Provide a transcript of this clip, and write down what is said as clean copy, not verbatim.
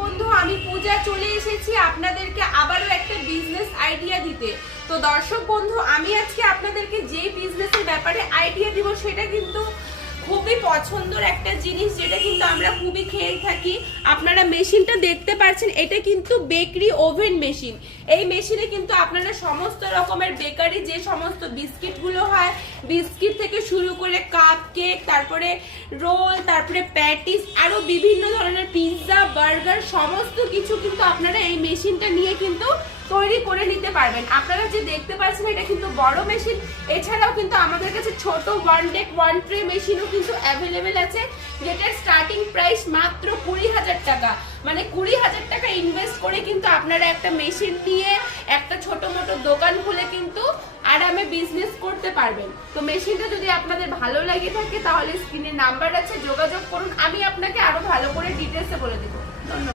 বন্ধু, আমি পূজা চলে এসেছি আপনাদেরকে আবারও একটা বিজনেস আইডিয়া দিতে। তো দর্শক বন্ধু, আমি আজকে আপনাদেরকে যে বিজনেসের ব্যাপারে আইডিয়া দিব সেটা কিন্তু খুবই পছন্দের একটা জিনিস, যেটা কিন্তু আমরা খুবই খেয়ে থাকি। আপনারা মেশিনটা দেখতে পাচ্ছেন, এটা কিন্তু বেকারি ওভেন মেশিন। এই মেশিনে কিন্তু আপনারা সমস্ত রকমের বেকারি যে সমস্ত বিস্কিটগুলো হয়, বিস্কিট থেকে শুরু করে কাপ কেক, তারপরে রোল, তারপরে প্যাটিস, আরো বিভিন্ন ধরনের পিৎজা, বার্গার, সমস্ত কিছু কিন্তু আপনারা এই মেশিনটা নিয়ে কিন্তু তৈরি করে নিতে পারবেন। আপনারা যে দেখতে পাচ্ছেন এটা কিন্তু বড় মেশিন। এছাড়াও কিন্তু আমাদের কাছে ছোট ওয়ান ডেক ওয়ান ট্রে মেশিনও কিন্তু অ্যাভেলেবেল আছে, যেটার স্টার্টিং প্রাইস মাত্র 20,000 টাকা। মানে 20,000 টাকা ইনভেস্ট করে কিন্তু আপনারা একটা মেশিন নিয়ে একটা ছোট মোটো দোকান খুলে কিন্তু আরামে বিজনেস করতে পারবেন। তো মেশিনটা যদি আপনাদের ভালো লাগে থাকে তাহলে স্ক্রিনে নাম্বার আছে, যোগাযোগ করুন, আমি আপনাকে আরো ভালো করে ডিটেলসে বলে দেবো।